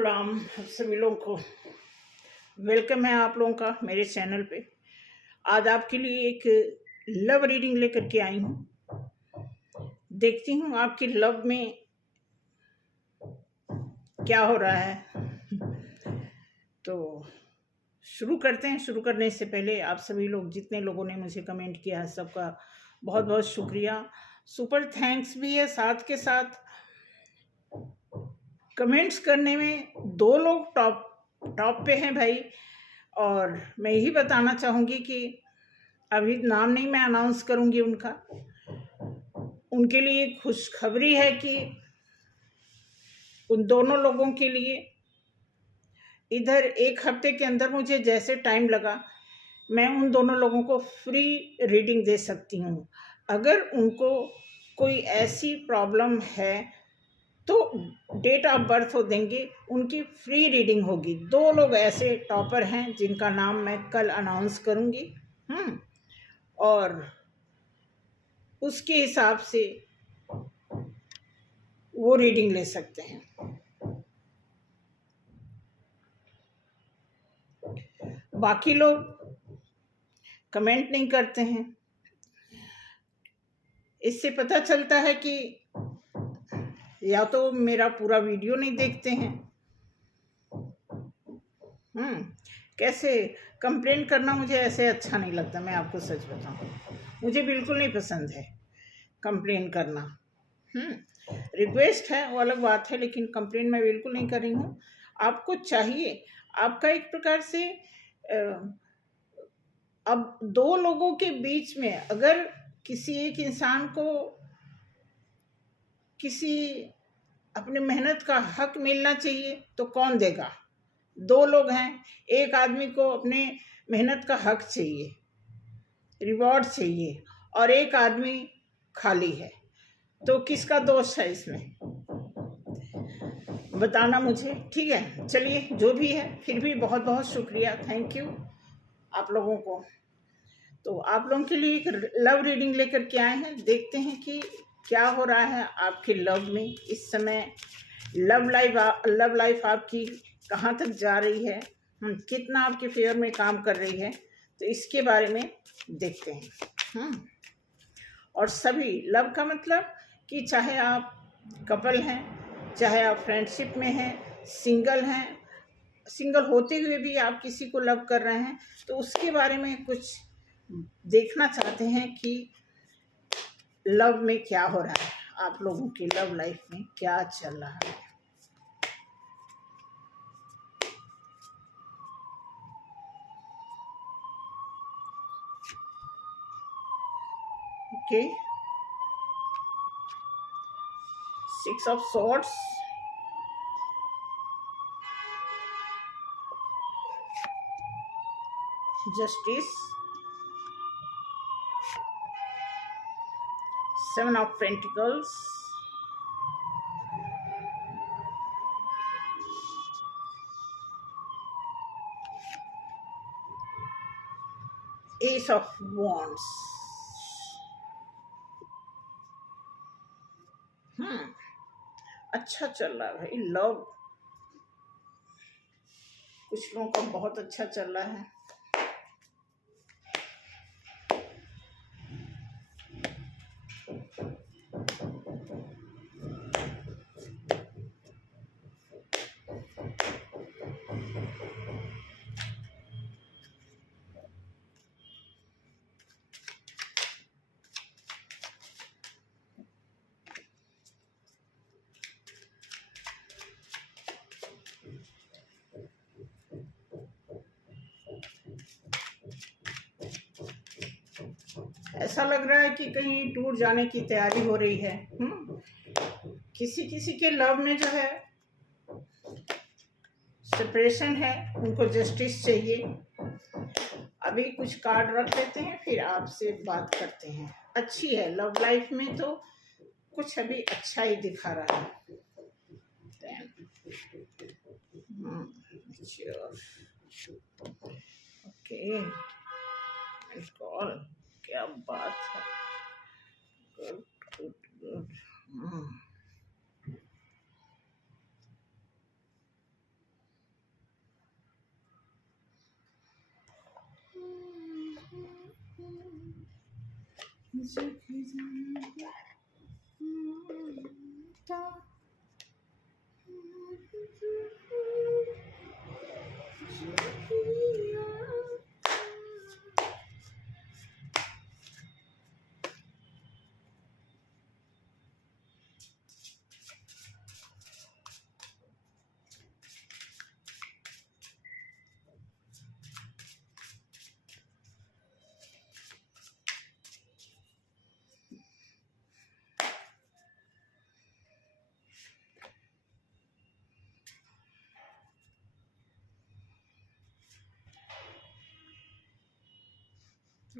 प्रणाम आप सभी लोगों को। वेलकम है आप लोगों का मेरे चैनल पे। आज आपके लिए एक लव रीडिंग लेकर के आई हूँ। देखती हूँ आपकी लव में क्या हो रहा है। तो शुरू करते हैं। शुरू करने से पहले आप सभी लोग जितने लोगों ने मुझे कमेंट किया है सबका बहुत बहुत शुक्रिया। सुपर थैंक्स भी है। साथ के साथ कमेंट्स करने में दो लोग टॉप पे हैं भाई। और मैं यही बताना चाहूँगी कि अभी नाम नहीं मैं अनाउंस करूँगी उनका। उनके लिए खुशखबरी है कि उन दोनों लोगों के लिए इधर एक हफ्ते के अंदर मुझे जैसे टाइम लगा मैं उन दोनों लोगों को फ्री रीडिंग दे सकती हूँ। अगर उनको कोई ऐसी प्रॉब्लम है तो डेट ऑफ बर्थ हो देंगे, उनकी फ्री रीडिंग होगी। दो लोग ऐसे टॉपर हैं जिनका नाम मैं कल अनाउंस करूँगी। और उसके हिसाब से वो रीडिंग ले सकते हैं। बाकी लोग कमेंट नहीं करते हैं। इससे पता चलता है कि या तो मेरा पूरा वीडियो नहीं देखते हैं। कैसे कंप्लेंट करना मुझे ऐसे अच्छा नहीं लगता। मैं आपको सच बताऊं, मुझे बिल्कुल नहीं पसंद है कंप्लेन करना। रिक्वेस्ट है वो अलग बात है, लेकिन कंप्लेन मैं बिल्कुल नहीं कर रही हूँ। आपको चाहिए, आपका एक प्रकार से अब दो लोगों के बीच में अगर किसी एक इंसान को किसी अपने मेहनत का हक मिलना चाहिए तो कौन देगा? दो लोग हैं, एक आदमी को अपने मेहनत का हक चाहिए, रिवॉर्ड चाहिए, और एक आदमी खाली है। तो किसका दोष है इसमें? बताना मुझे। ठीक है, चलिए जो भी है, फिर भी बहुत बहुत शुक्रिया, थैंक यू आप लोगों को। तो आप लोगों के लिए एक लव रीडिंग लेकर के आए हैं। देखते हैं कि क्या हो रहा है आपके लव में इस समय। लव लाइफ आपकी कहाँ तक जा रही है, कितना आपके फेवर में काम कर रही है, तो इसके बारे में देखते हैं। और सभी लव का मतलब कि चाहे आप कपल हैं, चाहे आप फ्रेंडशिप में हैं, सिंगल हैं, सिंगल होते हुए भी आप किसी को लव कर रहे हैं, तो उसके बारे में कुछ देखना चाहते हैं कि लव में क्या हो रहा है, आप लोगों की लव लाइफ में क्या चल रहा है। Okay, 6 of swords, justice, 7 of pentacles, ace of wands। अच्छा चल रहा है भाई लव, कुछ लोगों का बहुत अच्छा चल रहा है। ऐसा लग रहा है कि कहीं टूर जाने की तैयारी हो रही है। किसी किसी के लव में जो है सेपरेशन है, उनको जस्टिस चाहिए। अभी कुछ कार्ड रख लेते हैं, फिर आपसे बात करते हैं। अच्छी है लव लाइफ में, तो कुछ अभी अच्छा ही दिखा रहा है। ओके, कॉल, क्या बात है। Good good good.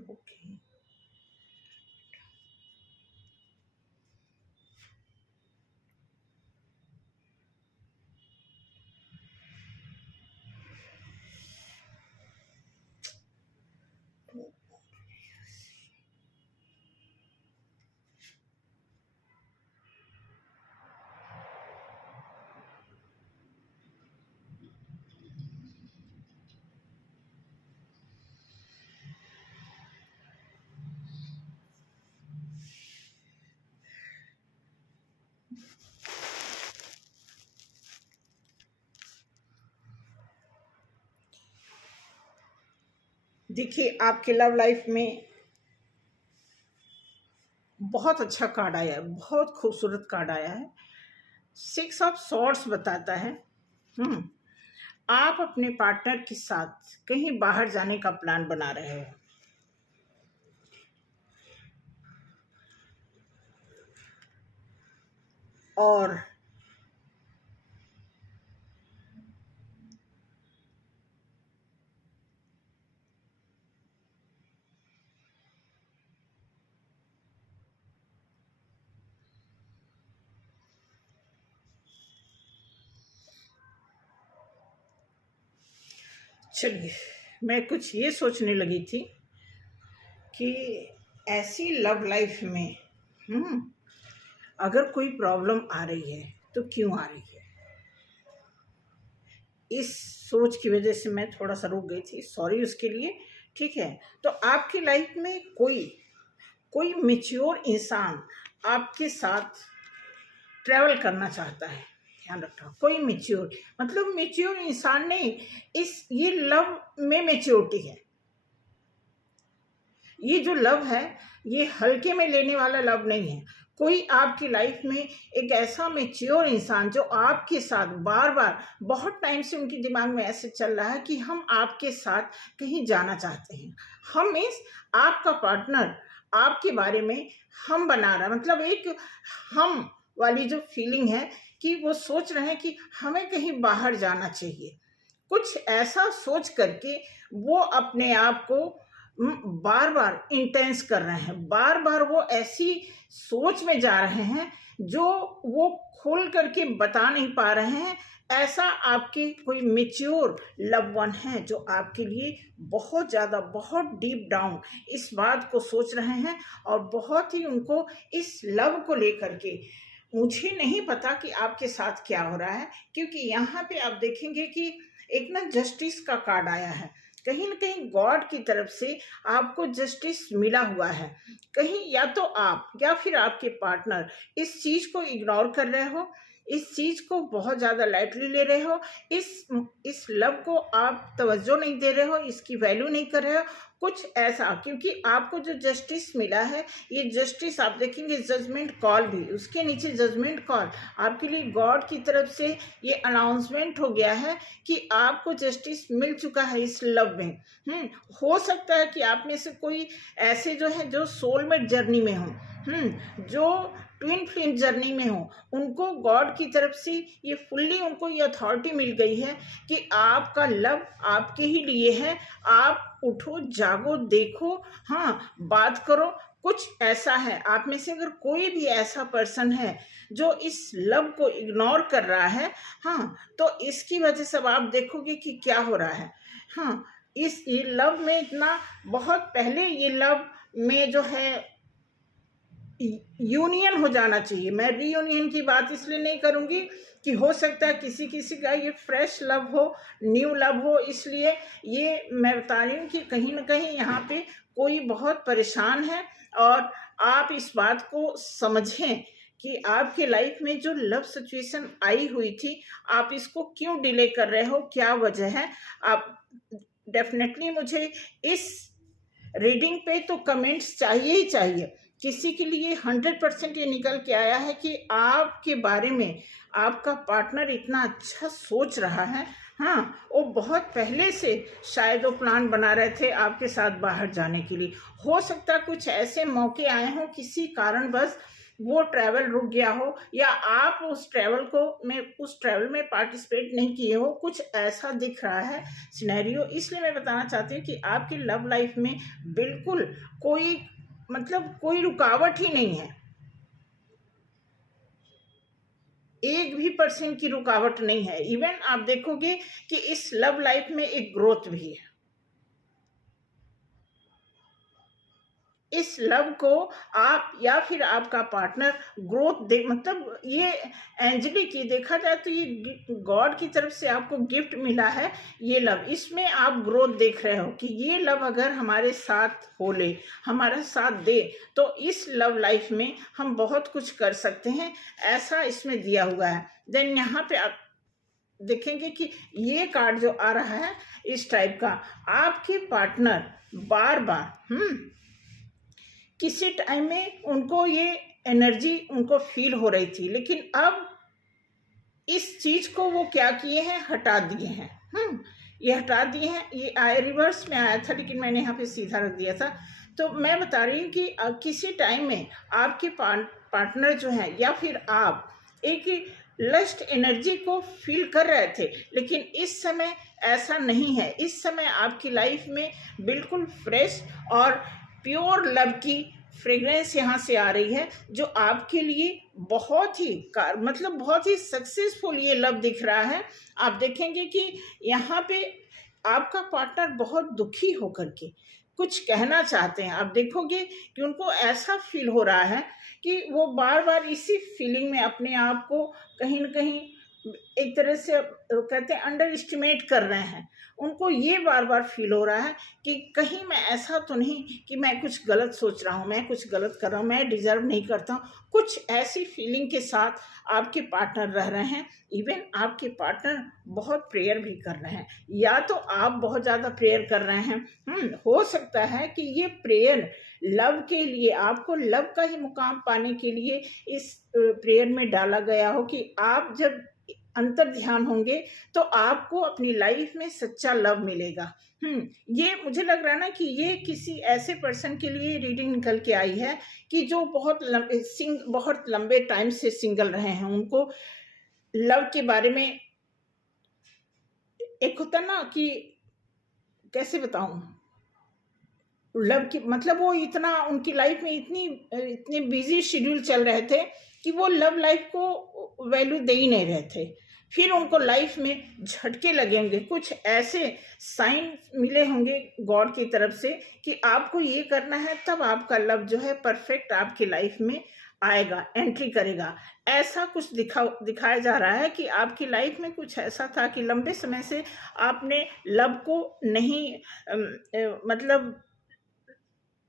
ओके, देखिए आपके लव लाइफ में बहुत अच्छा कार्ड आया है, बहुत खूबसूरत कार्ड आया है। 6 ऑफ सॉर्ड्स बताता है आप अपने पार्टनर के साथ कहीं बाहर जाने का प्लान बना रहे हो। और चलिए, मैं कुछ ये सोचने लगी थी कि ऐसी लव लाइफ में अगर कोई प्रॉब्लम आ रही है तो क्यों आ रही है, इस सोच की वजह से मैं थोड़ा सा रुक गई थी, सॉरी उसके लिए। ठीक है, तो आपकी लाइफ में कोई मैच्योर इंसान आपके साथ ट्रैवल करना चाहता है, ध्यान रखना। कोई मैच्योर मतलब मैच्योर इंसान नहीं, ये लव में मैच्योरिटी है। ये जो लव है ये हल्के में लेने वाला लव नहीं है। कोई आपकी लाइफ में एक ऐसा मैच्योर इंसान जो आपके साथ बार बार बहुत टाइम से उनके दिमाग में ऐसे चल रहा है कि हम आपके साथ कहीं जाना चाहते हैं। हम आपका पार्टनर आपके बारे में हम बना रहा है, मतलब एक हम वाली जो फीलिंग है कि वो सोच रहे हैं कि हमें कहीं बाहर जाना चाहिए। कुछ ऐसा सोच करके वो अपने आप को बार बार इंटेंस कर रहे हैं, बार बार वो ऐसी सोच में जा रहे हैं जो वो खोल करके बता नहीं पा रहे हैं। ऐसा आपके कोई मैच्योर लव वन है जो आपके लिए बहुत ज़्यादा, बहुत डीप डाउन इस बात को सोच रहे हैं और बहुत ही उनको इस लव को लेकर के, मुझे नहीं पता कि आपके साथ क्या हो रहा है, क्योंकि यहाँ पे आप देखेंगे कि एक ना जस्टिस का कार्ड आया है। कहीं ना कहीं गॉड की तरफ से आपको जस्टिस मिला हुआ है। कहीं या तो आप या फिर आपके पार्टनर इस चीज को इग्नोर कर रहे हो, इस चीज को बहुत ज्यादा लाइटली ले रहे हो, इस लव को आप तवज्जो नहीं दे रहे हो, इसकी वैल्यू नहीं कर रहे हो, कुछ ऐसा। क्योंकि आपको जो जस्टिस मिला है, ये जस्टिस आप देखेंगे जजमेंट कॉल भी, उसके नीचे जजमेंट कॉल आपके लिए गॉड की तरफ से ये अनाउंसमेंट हो गया है कि आपको जस्टिस मिल चुका है इस लव में। हो सकता है कि आप में से कोई ऐसे जो है जो सोलमेट जर्नी में हो, जो ट्विन फ्लेम जर्नी में हो, उनको गॉड की तरफ से ये फुल्ली उनको ये अथॉरिटी मिल गई है कि आपका लव आपके ही लिए है। आप उठो, जागो, देखो, बात करो। कुछ ऐसा है आप में से अगर कोई भी ऐसा पर्सन है जो इस लव को इग्नोर कर रहा है, तो इसकी वजह से आप देखोगे कि क्या हो रहा है। ये लव में इतना बहुत पहले ये लव में जो है यूनियन हो जाना चाहिए। मैं रीयूनियन की बात इसलिए नहीं करूंगी कि हो सकता है किसी किसी का ये फ्रेश लव हो, न्यू लव हो, इसलिए ये मैं बता रही हूँ कि कहीं ना कहीं यहाँ पे कोई बहुत परेशान है और आप इस बात को समझें कि आपके लाइफ में जो लव सिचुएशन आई हुई थी, आप इसको क्यों डिले कर रहे हो, क्या वजह है। आप डेफिनेटली मुझे इस रीडिंग पे तो कमेंट्स चाहिए ही चाहिए। किसी के लिए 100% ये निकल के आया है कि आपके बारे में आपका पार्टनर इतना अच्छा सोच रहा है। हाँ, वो बहुत पहले से शायद वो प्लान बना रहे थे आपके साथ बाहर जाने के लिए। हो सकता कुछ ऐसे मौके आए हों, किसी कारणवश वो ट्रैवल रुक गया हो, या आप उस ट्रैवल में पार्टिसिपेट नहीं किए हो, कुछ ऐसा दिख रहा है सिनेरियो। इसलिए मैं बताना चाहती हूँ कि आपकी लव लाइफ में बिल्कुल कोई रुकावट ही नहीं है, 1% की रुकावट नहीं है। इवन आप देखोगे कि इस लव लाइफ में एक ग्रोथ भी है। इस लव को आप या फिर आपका पार्टनर ग्रोथ मतलब ये एंजलिक की देखा जाए तो ये गॉड की तरफ से आपको गिफ्ट मिला है ये लव। इसमें आप ग्रोथ देख रहे हो कि ये लव अगर हमारे साथ हो ले, हमारा साथ दे, तो इस लव लाइफ में हम बहुत कुछ कर सकते हैं, ऐसा इसमें दिया हुआ है। देन यहाँ पे आप देखेंगे कि ये कार्ड जो आ रहा है इस टाइप का, आपके पार्टनर बार बार किसी टाइम में उनको ये एनर्जी उनको फील हो रही थी, लेकिन अब इस चीज को वो क्या किए हैं, हटा दिए हैं। ये हटा दिए हैं। ये रिवर्स में आया था, लेकिन मैंने यहाँ पे सीधा रख दिया था। तो मैं बता रही हूँ कि किसी टाइम में आपके पार्टनर जो है या फिर आप एक लस्ट एनर्जी को फील कर रहे थे, लेकिन इस समय ऐसा नहीं है। इस समय आपकी लाइफ में बिल्कुल फ्रेश और प्योर लव की फ्रेग्रेंस यहाँ से आ रही है, जो आपके लिए बहुत ही सक्सेसफुल ये लव दिख रहा है। आप देखेंगे कि यहाँ पे आपका पार्टनर बहुत दुखी होकर के कुछ कहना चाहते हैं। आप देखोगे कि उनको ऐसा फील हो रहा है कि वो बार बार इसी फीलिंग में अपने आप को कहीं न कहीं एक तरह से कहते हैं अंडर एस्टिमेट कर रहे हैं। उनको ये बार बार फील हो रहा है कि कहीं मैं ऐसा तो नहीं कि मैं कुछ गलत सोच रहा हूँ, मैं कुछ गलत कर रहा हूँ, मैं डिजर्व नहीं करता हूँ। कुछ ऐसी फीलिंग के साथ आपके पार्टनर रह रहे हैं। इवन आपके पार्टनर बहुत प्रेयर भी कर रहे हैं, या तो आप बहुत ज़्यादा प्रेयर कर रहे हैं। हो सकता है कि ये प्रेयर लव के लिए, आपको लव का ही मुकाम पाने के लिए इस प्रेयर में डाला गया हो कि आप जब अंतर ध्यान होंगे तो आपको अपनी लाइफ में सच्चा लव मिलेगा। ये मुझे लग रहा है ना कि ये किसी ऐसे पर्सन के लिए रीडिंग निकल के आई है कि जो बहुत लंबे टाइम से सिंगल रहे हैं। उनको लव के बारे में एक होता ना कि कैसे बताऊं, लव की वो इतना उनकी लाइफ में इतने बिजी शेड्यूल चल रहे थे कि वो लव लाइफ को वैल्यू दे ही नहीं रहे थे। फिर उनको लाइफ में झटके लगेंगे, कुछ ऐसे साइन मिले होंगे गॉड की तरफ से कि आपको ये करना है, तब आपका लव जो है परफेक्ट आपकी लाइफ में आएगा, एंट्री करेगा। ऐसा कुछ दिखाया जा रहा है कि आपकी लाइफ में कुछ ऐसा था कि लंबे समय से आपने लव को नहीं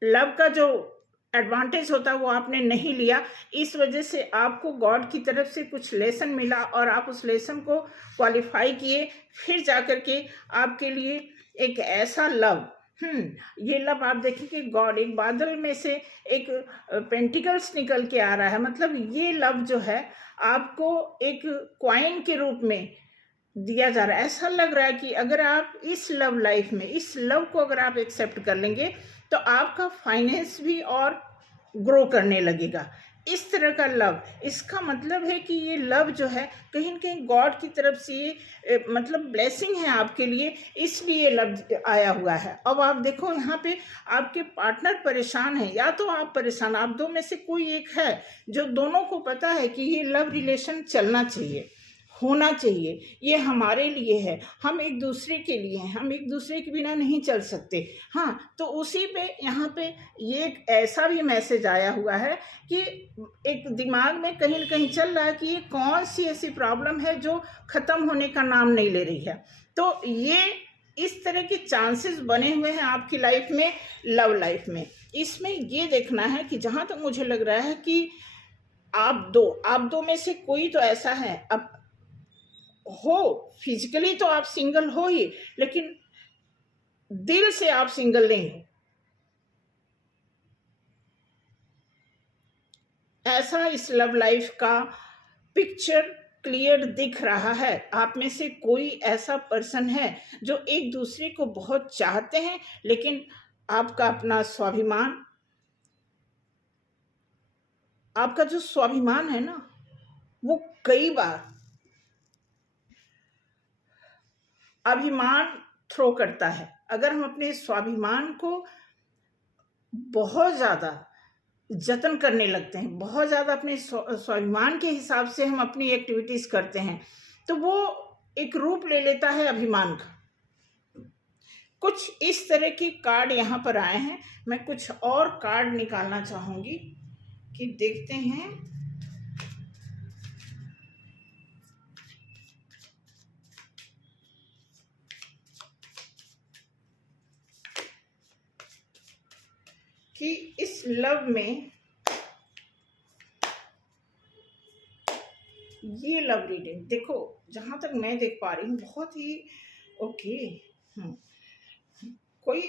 लव का जो एडवांटेज होता है वो आपने नहीं लिया। इस वजह से आपको गॉड की तरफ से कुछ लेसन मिला और आप उस लेसन को क्वालिफाई किए। फिर जाकर के आपके लिए एक ऐसा लव, ये लव आप देखेंगे गॉड एक बादल में से एक पेंटिकल्स निकल के आ रहा है। ये लव जो है आपको एक क्वाइन के रूप में दिया जा रहा है। ऐसा लग रहा है कि अगर आप इस लव लाइफ में इस लव को अगर आप एक्सेप्ट कर लेंगे तो आपका फाइनेंस भी और ग्रो करने लगेगा। इस तरह का लव, इसका मतलब है कि ये लव जो है कहीं न कहीं गॉड की तरफ से ब्लेसिंग है आपके लिए, इसलिए लव आया हुआ है। अब आप देखो यहाँ पे आपके पार्टनर परेशान है, या तो आप परेशान, आप दो में से कोई एक है जो दोनों को पता है कि ये लव रिलेशन चलना चाहिए, होना चाहिए, ये हमारे लिए है, हम एक दूसरे के लिए हैं, हम एक दूसरे के बिना नहीं चल सकते। तो उसी पे यहाँ पे ये एक ऐसा भी मैसेज आया हुआ है कि एक दिमाग में कहीं न कहीं चल रहा है कि ये कौन सी ऐसी प्रॉब्लम है जो ख़त्म होने का नाम नहीं ले रही है। तो ये इस तरह के चांसेस बने हुए हैं आपकी लाइफ में, लव लाइफ में। इसमें ये देखना है कि जहां तक मुझे लग रहा है कि आप दो में से कोई तो ऐसा है, अब हो फिजिकली तो आप सिंगल हो ही, लेकिन दिल से आप सिंगल नहीं हो। ऐसा इस लव लाइफ का पिक्चर क्लियर दिख रहा है। आप में से कोई ऐसा पर्सन है जो एक दूसरे को बहुत चाहते हैं, लेकिन आपका अपना स्वाभिमान, आपका जो स्वाभिमान है ना, वो कई बार अभिमान थ्रो करता है। अगर हम अपने स्वाभिमान को बहुत ज्यादा जतन करने लगते हैं, बहुत ज्यादा अपने स्वाभिमान के हिसाब से हम अपनी एक्टिविटीज करते हैं, तो वो एक रूप ले लेता है अभिमान का। कुछ इस तरह के कार्ड यहाँ पर आए हैं। मैं कुछ और कार्ड निकालना चाहूंगी कि देखते हैं कि इस लव में, ये लव रीडिंग देखो, जहां तक मैं देख पा रही हूँ बहुत ही ओके। कोई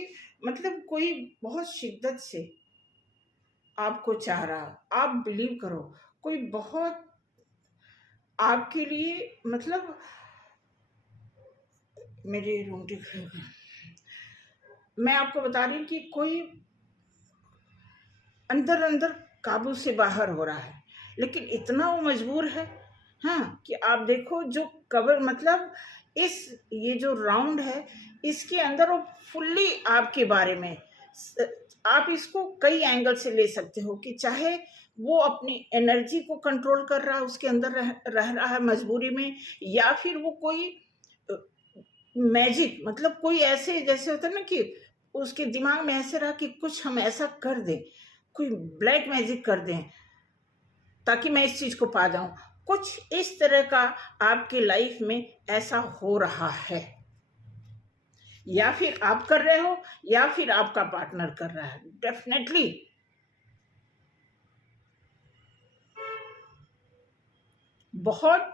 मतलब कोई बहुत शिद्दत से आपको चाह रहा, आप बिलीव करो, कोई बहुत आपके लिए, मतलब मेरे रूम के, मैं आपको बता रही हूँ कि कोई अंदर अंदर काबू से बाहर हो रहा है, लेकिन इतना वो मजबूर है, हाँ, कि आप देखो जो कवर, मतलब ये जो राउंड है, इसके अंदर वो फुल्ली आपके बारे में, आप इसको कई एंगल से ले सकते हो कि चाहे वो अपनी एनर्जी को कंट्रोल कर रहा है, उसके अंदर रह रहा है मजबूरी में, या फिर वो कोई मैजिक, मतलब कोई ऐसे जैसे होता है ना कि उसके दिमाग में ऐसे रहा कि कुछ हम ऐसा कर दें, कोई ब्लैक मैजिक कर दें ताकि मैं इस चीज को पा जाऊं। कुछ इस तरह का आपके लाइफ में ऐसा हो रहा है, या फिर आप कर रहे हो या फिर आपका पार्टनर कर रहा है। डेफिनेटली बहुत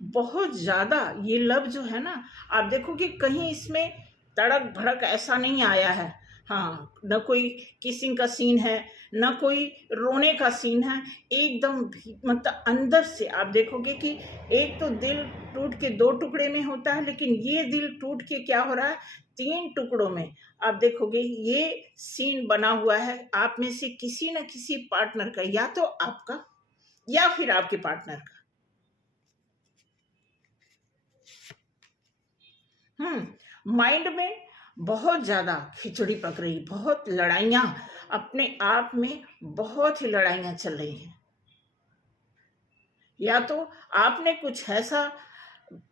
बहुत ज्यादा ये लव जो है ना, आप देखो कि कहीं इसमें तड़क भड़क ऐसा नहीं आया है, हाँ, न कोई किसिंग का सीन है, न कोई रोने का सीन है, एकदम मतलब अंदर से आप देखोगे कि एक तो दिल टूट के 2 टुकड़े में होता है, लेकिन ये दिल टूट के क्या हो रहा है, 3 टुकड़ों में। आप देखोगे ये सीन बना हुआ है आप में से किसी न किसी पार्टनर का, या तो आपका या फिर आपके पार्टनर का। माइंड में बहुत ज्यादा खिचड़ी पक रही, बहुत लड़ाइयां, अपने आप में बहुत ही लड़ाइयां चल रही हैं। या तो आपने कुछ ऐसा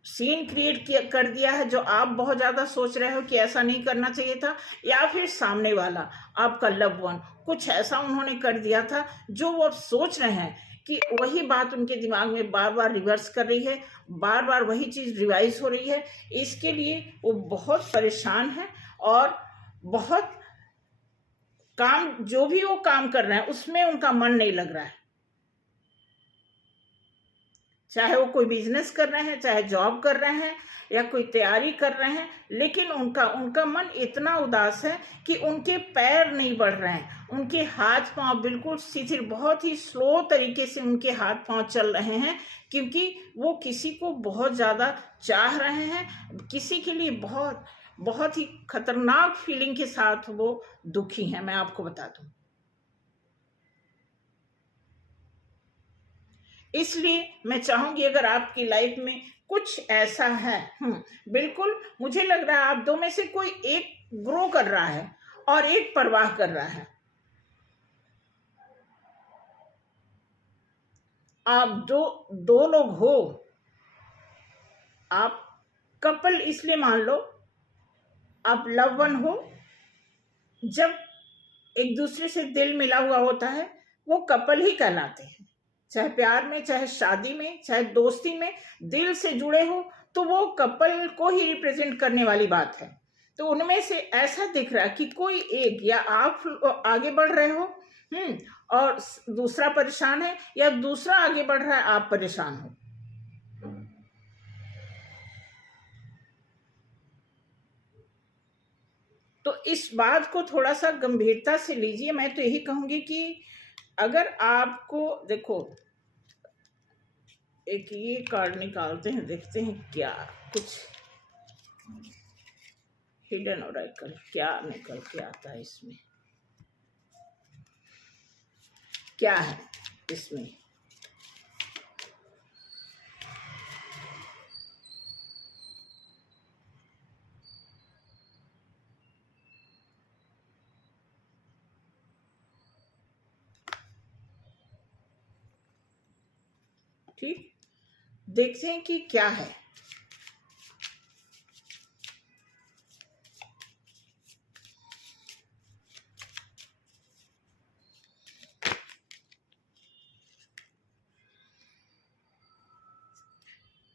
सीन क्रिएट कर दिया है जो आप बहुत ज्यादा सोच रहे हो कि ऐसा नहीं करना चाहिए था, या फिर सामने वाला आपका लव वन कुछ ऐसा उन्होंने कर दिया था जो वो अब सोच रहे हैं कि वही बात उनके दिमाग में बार बार रिवर्स कर रही है, बार बार वही चीज रिवाइज हो रही है। इसके लिए वो बहुत परेशान है और बहुत काम, जो भी वो काम कर रहे हैं उसमें उनका मन नहीं लग रहा है। चाहे वो कोई बिजनेस कर रहे हैं, चाहे जॉब कर रहे हैं, या कोई तैयारी कर रहे हैं, लेकिन उनका मन इतना उदास है कि उनके पैर नहीं बढ़ रहे हैं, उनके हाथ पांव बिल्कुल शिथिल, बहुत ही स्लो तरीके से उनके हाथ पांव चल रहे हैं, क्योंकि वो किसी को बहुत ज्यादा चाह रहे हैं, किसी के लिए बहुत बहुत ही खतरनाक फीलिंग के साथ वो दुखी हैं। मैं आपको बता दूं, इसलिए मैं चाहूंगी अगर आपकी लाइफ में कुछ ऐसा है, बिल्कुल मुझे लग रहा है आप दो में से कोई एक ग्रो कर रहा है और एक परवाह कर रहा है। आप दो लोग हो, आप कपल इसलिए मान लो, आप लव वन हो। जब एक दूसरे से दिल मिला हुआ होता है वो कपल ही कहलाते हैं, चाहे प्यार में, चाहे शादी में, चाहे दोस्ती में दिल से जुड़े हो तो वो कपल को ही रिप्रेजेंट करने वाली बात है। तो उनमें से ऐसा दिख रहा है कि कोई एक, या आप आगे बढ़ रहे हो और दूसरा परेशान है, या दूसरा आगे बढ़ रहा है, आप परेशान हो। तो इस बात को थोड़ा सा गंभीरता से लीजिए। मैं तो यही कहूंगी कि अगर आपको, देखो एक ये कार्ड निकालते हैं, देखते हैं क्या कुछ हिडन ऑरेकल क्या निकल के आता है इसमें, क्या है इसमें। ठीक, देखते हैं कि क्या है।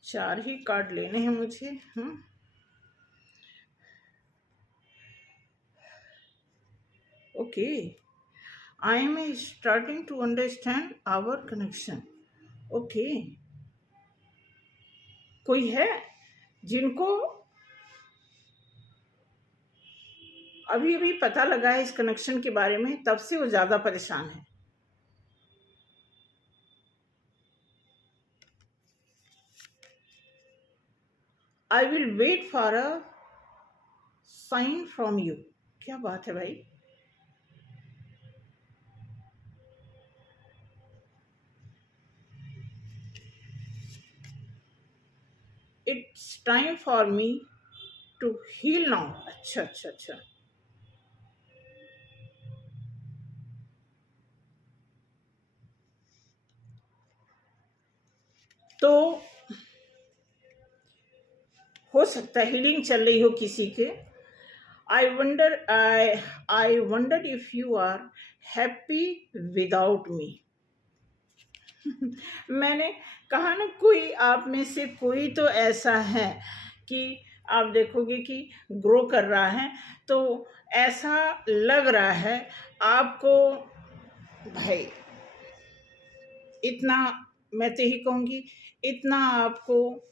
चार ही कार्ड लेने हैं मुझे। Okay, I am starting to understand our connection. Okay, कोई है जिनको अभी अभी पता लगा है इस कनेक्शन के बारे में, तब से वो ज्यादा परेशान है। I will wait for a sign from you. क्या बात है भाई, it's time for me to heal now. अच्छा अच्छा अच्छा, तो हो सकता है हीलिंग चल रही हो किसी के। I wonder if you are happy without me. मैंने कहा ना, कोई आप में से कोई तो ऐसा है कि आप देखोगे कि ग्रो कर रहा है, तो ऐसा लग रहा है आपको भाई, इतना मैं तो ही कहूँगी, इतना आपको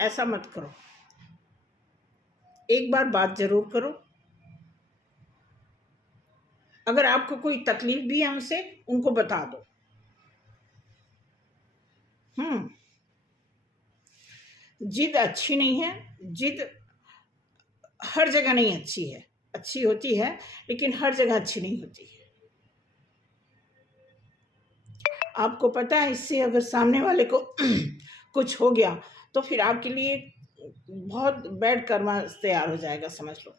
ऐसा मत करो। एक बार बात जरूर करो। अगर आपको कोई तकलीफ भी है उनसे, उनको बता दो। जिद अच्छी नहीं है। जिद हर जगह नहीं अच्छी है, अच्छी होती है लेकिन हर जगह अच्छी नहीं होती है। आपको पता है, इससे अगर सामने वाले को कुछ हो गया तो फिर आपके लिए बहुत बैड कर्मा तैयार हो जाएगा, समझ लो।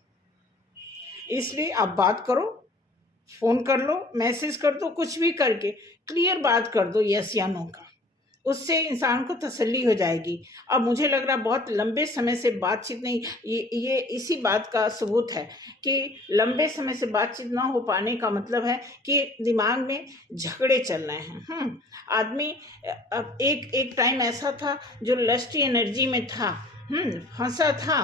इसलिए आप बात करो, फोन कर लो, मैसेज कर दो, कुछ भी करके क्लियर बात कर दो, यस या नो का। उससे इंसान को तसल्ली हो जाएगी। अब मुझे लग रहा बहुत लंबे समय से बातचीत नहीं, ये इसी बात का सबूत है कि लंबे समय से बातचीत ना हो पाने का मतलब है कि दिमाग में झगड़े चल रहे हैं। आदमी अब एक टाइम ऐसा था जो लस्टी एनर्जी में था, फंसा था।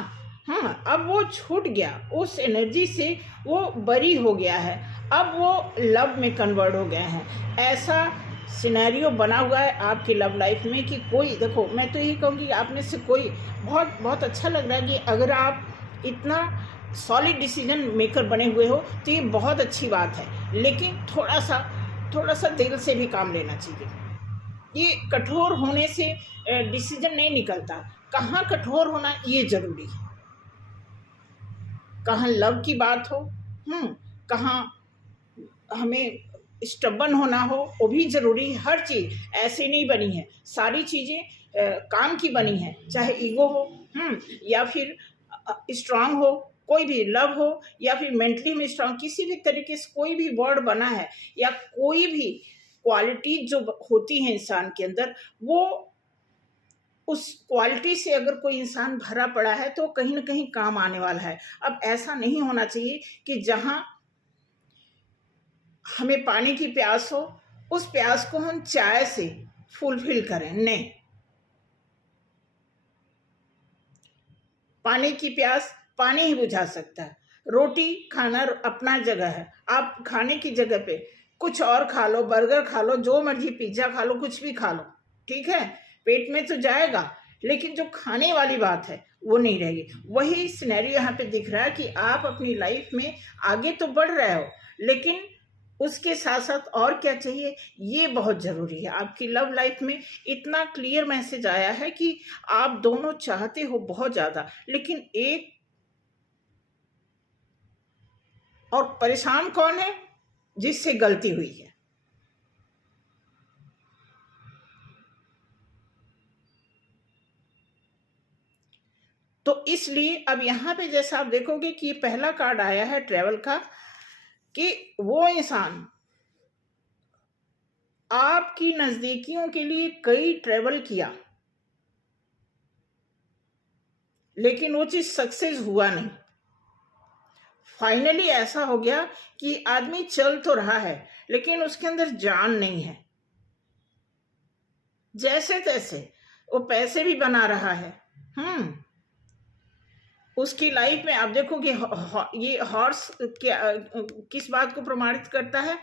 अब वो छूट गया, उस एनर्जी से वो बरी हो गया है, अब वो लव में कन्वर्ट हो गए हैं। ऐसा सिनेरियो बना हुआ है आपकी लव लाइफ में कि कोई, देखो मैं तो यही कहूँगी आप में से कोई, बहुत बहुत अच्छा लग रहा है कि अगर आप इतना सॉलिड डिसीजन मेकर बने हुए हो तो ये बहुत अच्छी बात है। लेकिन थोड़ा सा दिल से भी काम लेना चाहिए। ये कठोर होने से डिसीजन नहीं निकलता। कहाँ कठोर होना ये जरूरी है, कहाँ लव की बात हो, कहाँ हमें स्टबन होना हो, वो भी जरूरी। हर चीज़ ऐसे नहीं बनी है, सारी चीज़ें काम की बनी है। चाहे ईगो हो, या फिर स्ट्रांग हो, कोई भी लव हो, या फिर मेंटली में स्ट्रांग, किसी भी तरीके से कोई भी वर्ड बना है या कोई भी क्वालिटी जो होती है इंसान के अंदर, वो उस क्वालिटी से अगर कोई इंसान भरा पड़ा है तो कहीं ना कहीं काम आने वाला है। अब ऐसा नहीं होना चाहिए कि जहाँ हमें पानी की प्यास हो, उस प्यास को हम चाय से फुलफिल करें, नहीं। पानी की प्यास पानी ही बुझा सकता है। रोटी खाना अपना जगह है, आप खाने की जगह पे कुछ और खा लो, बर्गर खा लो, जो मर्जी, पिज्जा खा लो, कुछ भी खा लो, ठीक है, पेट में तो जाएगा, लेकिन जो खाने वाली बात है वो नहीं रहेगी। वही सिनेरियो यहाँ पे दिख रहा है कि आप अपनी लाइफ में आगे तो बढ़ रहे हो, लेकिन उसके साथ साथ और क्या चाहिए, ये बहुत जरूरी है। आपकी लव लाइफ में इतना क्लियर मैसेज आया है कि आप दोनों चाहते हो बहुत ज्यादा, लेकिन एक और परेशान कौन है, जिससे गलती हुई है। तो इसलिए अब यहां पे जैसा आप देखोगे कि ये पहला कार्ड आया है ट्रेवल का, कि वो इंसान आपकी नजदीकियों के लिए कई ट्रेवल किया, लेकिन वो चीज सक्सेस हुआ नहीं। फाइनली ऐसा हो गया कि आदमी चल तो रहा है, लेकिन उसके अंदर जान नहीं है। जैसे तैसे वो पैसे भी बना रहा है, उसकी लाइफ में आप देखोगे ये हॉर्स क्या किस बात को प्रमाणित करता है,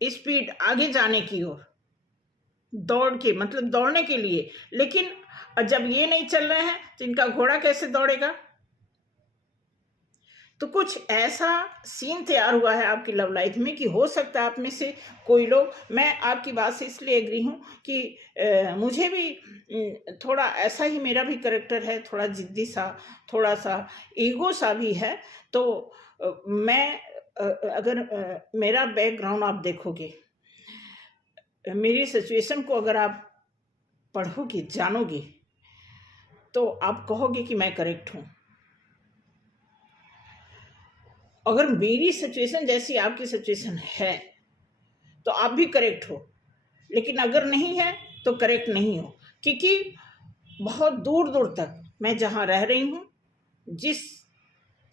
स्पीड, आगे जाने की ओर, दौड़ के, मतलब दौड़ने के लिए। लेकिन जब ये नहीं चल रहे हैं तो इनका घोड़ा कैसे दौड़ेगा। तो कुछ ऐसा सीन तैयार हुआ है आपकी लव लाइफ में कि हो सकता है आप में से कोई लोग, मैं आपकी बात से इसलिए एग्री हूं कि मुझे भी थोड़ा ऐसा ही, मेरा भी करेक्टर है, थोड़ा जिद्दी सा, थोड़ा सा ईगो सा भी है। तो मैं अगर मेरा बैकग्राउंड आप देखोगे, मेरी सिचुएशन को अगर आप पढ़ोगे, जानोगे, तो आप कहोगे कि मैं करेक्ट हूं। अगर मेरी सिचुएशन जैसी आपकी सिचुएशन है तो आप भी करेक्ट हो, लेकिन अगर नहीं है तो करेक्ट नहीं हो, क्योंकि बहुत दूर दूर तक मैं जहां रह रही हूं, जिस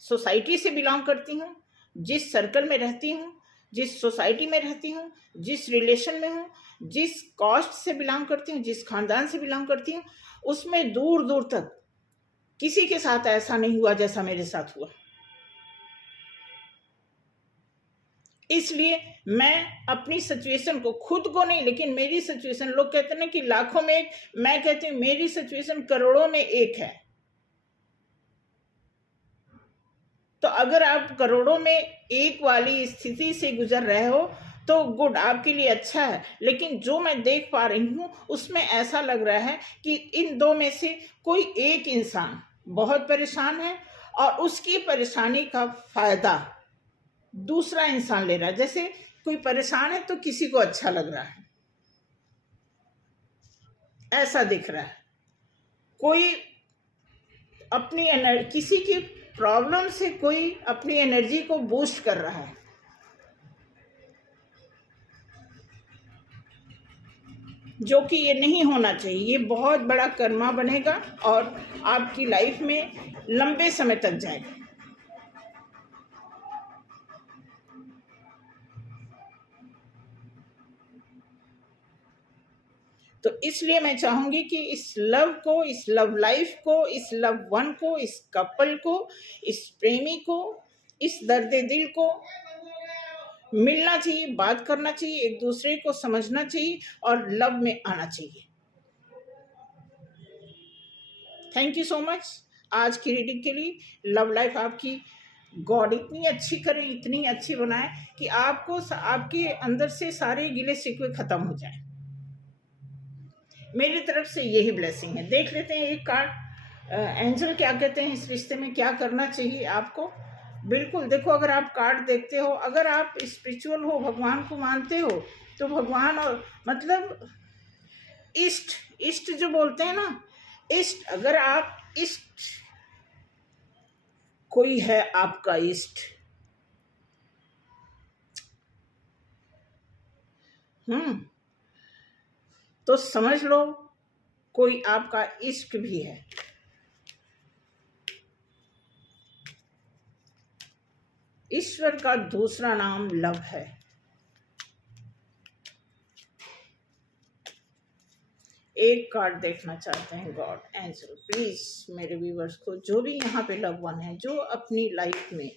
सोसाइटी से बिलोंग करती हूं, जिस सर्कल में रहती हूं, जिस सोसाइटी में रहती हूं, जिस रिलेशन में हूं, जिस कास्ट से बिलोंग करती हूं, जिस खानदान से बिलोंग करती हूं, उसमें दूर दूर तक किसी के साथ ऐसा नहीं हुआ जैसा मेरे साथ हुआ। इसलिए मैं अपनी सिचुएशन को, खुद को नहीं, लेकिन मेरी सिचुएशन, लोग कहते हैं कि लाखों में एक, मैं कहती हूं मेरी सिचुएशन करोड़ों में एक है। तो अगर आप करोड़ों में एक वाली स्थिति से गुजर रहे हो तो गुड, आपके लिए अच्छा है। लेकिन जो मैं देख पा रही हूं उसमें ऐसा लग रहा है कि इन दो में से कोई एक इंसान बहुत परेशान है और उसकी परेशानी का फायदा दूसरा इंसान ले रहा है। जैसे कोई परेशान है तो किसी को अच्छा लग रहा है, ऐसा दिख रहा है। कोई अपनी एनर्जी, किसी की प्रॉब्लम से कोई अपनी एनर्जी को बूस्ट कर रहा है, जो कि ये नहीं होना चाहिए। ये बहुत बड़ा कर्मा बनेगा और आपकी लाइफ में लंबे समय तक जाएगा। तो इसलिए मैं चाहूंगी कि इस लव को, इस लव लाइफ को, इस लव वन को, इस कपल को, इस प्रेमी को, इस दर्द दिल को मिलना चाहिए, बात करना चाहिए, एक दूसरे को समझना चाहिए और लव में आना चाहिए। थैंक यू सो मच आज की रीडिंग के लिए। लव लाइफ आपकी गॉड इतनी अच्छी करें, इतनी अच्छी बनाए कि आपको, आपके अंदर से सारे गिले शिकवे खत्म हो जाए। मेरी तरफ से यही ब्लेसिंग है। देख लेते हैं एक कार्ड, एंजल क्या कहते हैं इस रिश्ते में, क्या करना चाहिए आपको। बिल्कुल देखो, अगर आप कार्ड देखते हो, अगर आप स्पिरिचुअल हो, भगवान को मानते हो, तो भगवान, और मतलब इष्ट, इष्ट जो बोलते हैं ना, इष्ट, अगर आप इष्ट, कोई है आपका इष्ट, तो समझ लो कोई आपका इष्ट भी है। ईश्वर का दूसरा नाम लव है। एक कार्ड देखना चाहते हैं गॉड एंजल प्लीज मेरे व्यूवर्स को, जो भी यहाँ पे लव वन है, जो अपनी लाइफ में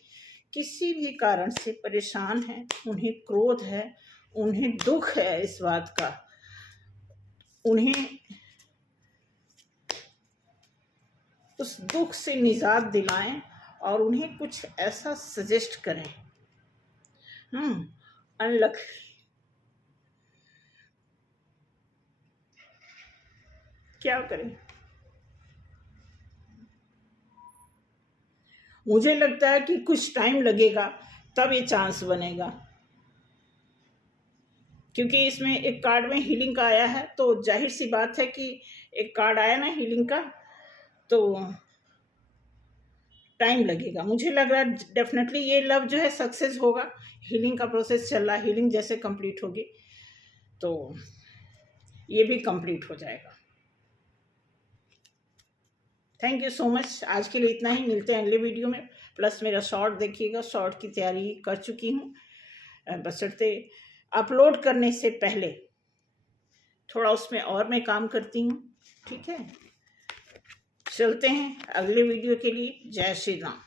किसी भी कारण से परेशान है, उन्हें क्रोध है, उन्हें दुख है इस बात का, उन्हें उस दुख से निजात दिलाएं और उन्हें कुछ ऐसा सजेस्ट करें। अनलक क्या करें? मुझे लगता है कि कुछ टाइम लगेगा तब ये चांस बनेगा, क्योंकि इसमें एक कार्ड में हीलिंग का आया है, तो जाहिर सी बात है कि एक कार्ड आया ना हीलिंग का, तो टाइम लगेगा। मुझे लग रहा है डेफिनेटली ये लव जो है सक्सेस होगा। हीलिंग का प्रोसेस चल रहा है, हीलिंग जैसे कंप्लीट होगी तो ये भी कंप्लीट हो जाएगा। थैंक यू सो मच, आज के लिए इतना ही, मिलते हैं अगले वीडियो में। प्लस मेरा शॉर्ट देखिएगा, शॉर्ट की तैयारी कर चुकी हूँ, बशर्ते अपलोड करने से पहले थोड़ा उसमें और मैं काम करती हूँ। ठीक है, चलते हैं अगले वीडियो के लिए। जय श्री राम।